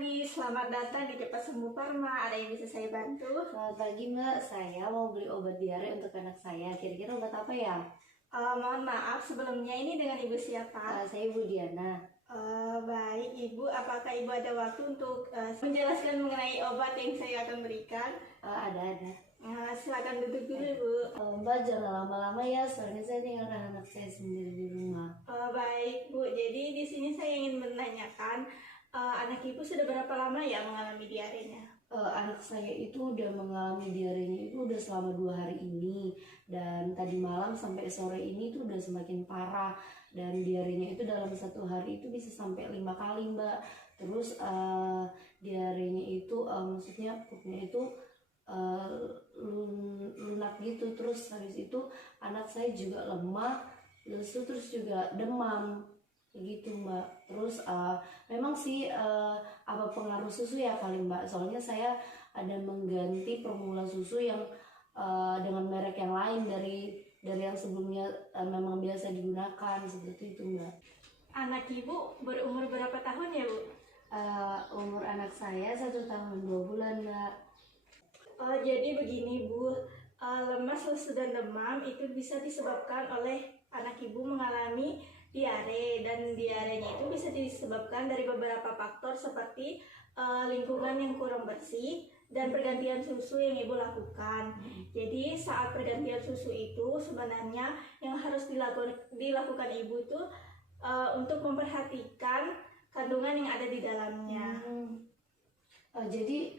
pagi, selamat datang di Cepat Sembuh Farma. Ada yang bisa saya bantu? Selamat pagi Mbak, saya mau beli obat diare untuk anak saya. Kira-kira obat apa ya? Mohon maaf sebelumnya, ini dengan Ibu siapa? Saya Ibu Diana. Baik Ibu, apakah Ibu ada waktu untuk menjelaskan mengenai obat yang saya akan berikan? Ada. Silakan duduk dulu Ibu. Mbak jangan lama-lama ya, soalnya saya tinggalkan anak saya sendiri di rumah. Baik Bu, jadi di sini saya ingin menanyakan, anak Ibu sudah berapa lama ya mengalami diarenya? Anak saya itu udah mengalami diarenya itu udah selama 2 hari ini, dan tadi malam sampai sore ini itu udah semakin parah, dan diarenya itu dalam 1 hari itu bisa sampai 5 kali Mbak. Terus diarenya itu maksudnya pupnya itu lunak gitu. Terus habis itu anak saya juga lemah, lesu, terus juga demam begitu Mbak. Terus memang sih apa pengaruh susu ya kali Mbak, soalnya saya ada mengganti formula susu yang dengan merek yang lain dari yang sebelumnya memang biasa digunakan, seperti itu Mbak. Anak Ibu berumur berapa tahun ya Bu? Umur anak saya 1 tahun 2 bulan Mbak. Jadi begini Bu, lemas, lesu, dan demam itu bisa disebabkan oleh anak Ibu mengalami diare, dan diarenya itu bisa disebabkan dari beberapa faktor seperti lingkungan yang kurang bersih dan pergantian susu yang Ibu lakukan. Jadi saat pergantian susu itu sebenarnya yang harus dilakukan Ibu itu untuk memperhatikan kandungan yang ada di dalamnya. Jadi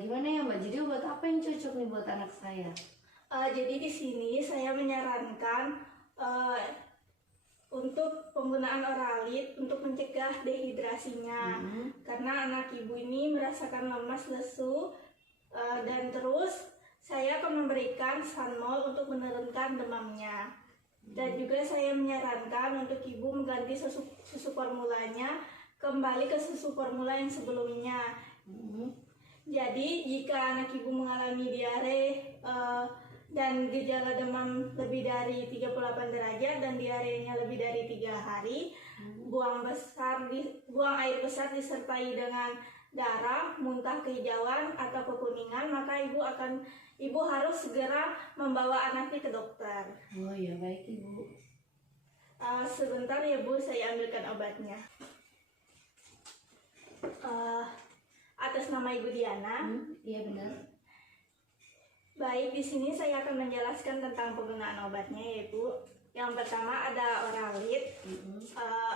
gimana ya Mbak? Jadi obat apa yang cocok nih buat anak saya? Jadi di sini saya menyarankan untuk penggunaan Oralit untuk mencegah dehidrasinya, karena anak Ibu ini merasakan lemas, lesu, dan terus saya akan memberikan Sanmol untuk menurunkan demamnya. Dan juga saya menyarankan untuk Ibu mengganti susu formulanya kembali ke susu formula yang sebelumnya. Jadi jika anak Ibu mengalami diare dan gejala demam lebih dari 38 derajat dan diarenya lebih dari 3 hari, buang air besar disertai dengan darah, muntah kehijauan atau kekuningan, maka Ibu harus segera membawa anaknya ke dokter. Oh ya, baik Ibu. Sebentar ya Bu, saya ambilkan obatnya. Atas nama Ibu Diana. Iya benar. Baik, di sini saya akan menjelaskan tentang penggunaan obatnya ya Bu. Yang pertama ada Oralit.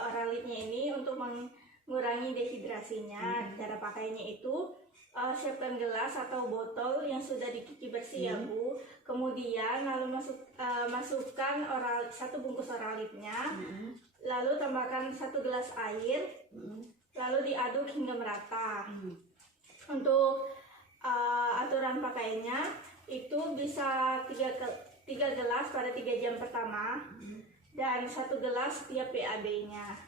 Oralitnya ini untuk mengurangi dehidrasinya. Cara pakainya itu siapkan gelas atau botol yang sudah dicuci bersih ya Bu. Kemudian lalu masukkan 1 bungkus Oralitnya. Lalu tambahkan 1 gelas air. Lalu diaduk hingga merata. Untuk aturan pakainya itu bisa 3 gelas pada 3 jam pertama dan 1 gelas setiap BAB-nya.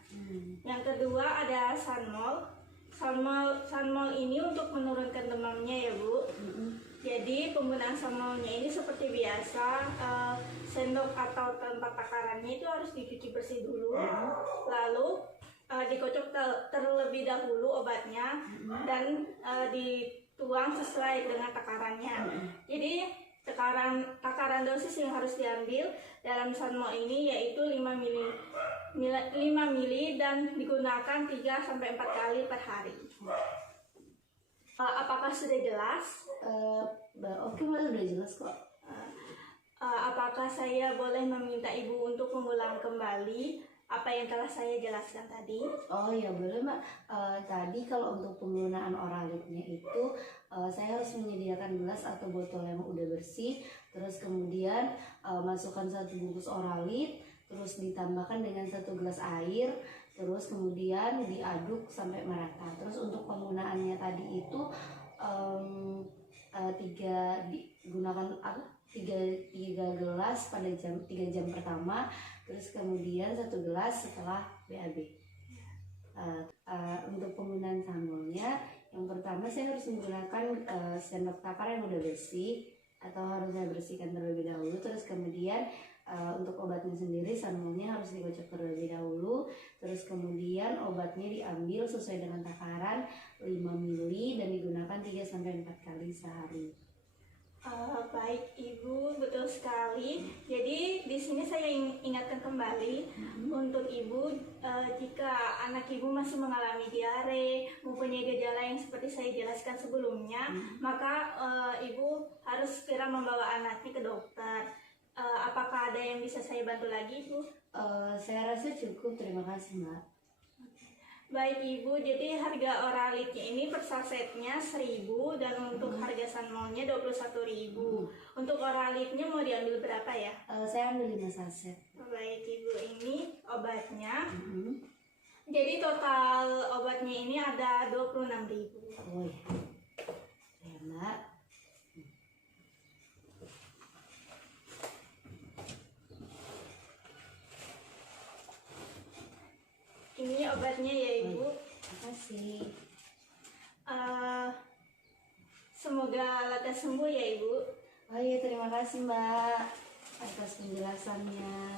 Yang kedua ada Sanmol. Sanmol ini untuk menurunkan demamnya ya Bu. Jadi penggunaan Sanmolnya ini seperti biasa, sendok atau tempat takarannya itu harus dicuci bersih dulu, lalu dikocok terlebih dahulu obatnya dan dituang sesuai dengan takarannya. Jadi takaran dosis yang harus diambil dalam Sanmol ini yaitu 5 mili dan digunakan 3-4 kali per hari. Apakah sudah jelas? Oke Mbak, udah jelas kok. Apakah saya boleh meminta Ibu untuk mengulang kembali apa yang telah saya jelaskan tadi? Oh ya boleh Mbak. Tadi kalau untuk penggunaan Oralitnya itu saya harus menyediakan gelas atau botol yang udah bersih, terus kemudian masukkan 1 bungkus Oralit, terus ditambahkan dengan 1 gelas air, terus kemudian diaduk sampai merata. Terus untuk penggunaannya tadi itu digunakan 3 gelas pada 3 jam pertama, terus kemudian 1 gelas setelah BAB. Untuk penggunaan Sanmolnya, yang pertama saya harus menggunakan sendok takar yang udah bersih atau harus saya bersihkan terlebih dahulu. Terus kemudian Untuk obatnya sendiri sanulnya harus dikocok terlebih dahulu, terus kemudian obatnya diambil sesuai dengan takaran 5 ml dan digunakan 3-4 kali sehari. Baik Ibu, betul sekali. Jadi di sini saya ingatkan kembali untuk Ibu, jika anak Ibu masih mengalami diare, mempunyai gejala yang seperti saya jelaskan sebelumnya, maka Ibu harus segera membawa anaknya ke dokter. Apakah ada yang bisa saya bantu lagi, Bu? Saya rasa cukup, terima kasih Mbak. Baik Ibu, jadi harga oralitnya ini per sasetnya 1.000 dan untuk harga sanmolnya 21.000. Untuk oralitnya mau diambil berapa ya? Saya ambil 5 saset. Baik Ibu, ini obatnya. Jadi total obatnya ini ada 26.000. Oh ya, ya Mbak. Ini obatnya ya Ibu. Terima kasih. Semoga lekas sembuh ya Ibu. Oh iya, terima kasih Mbak atas penjelasannya.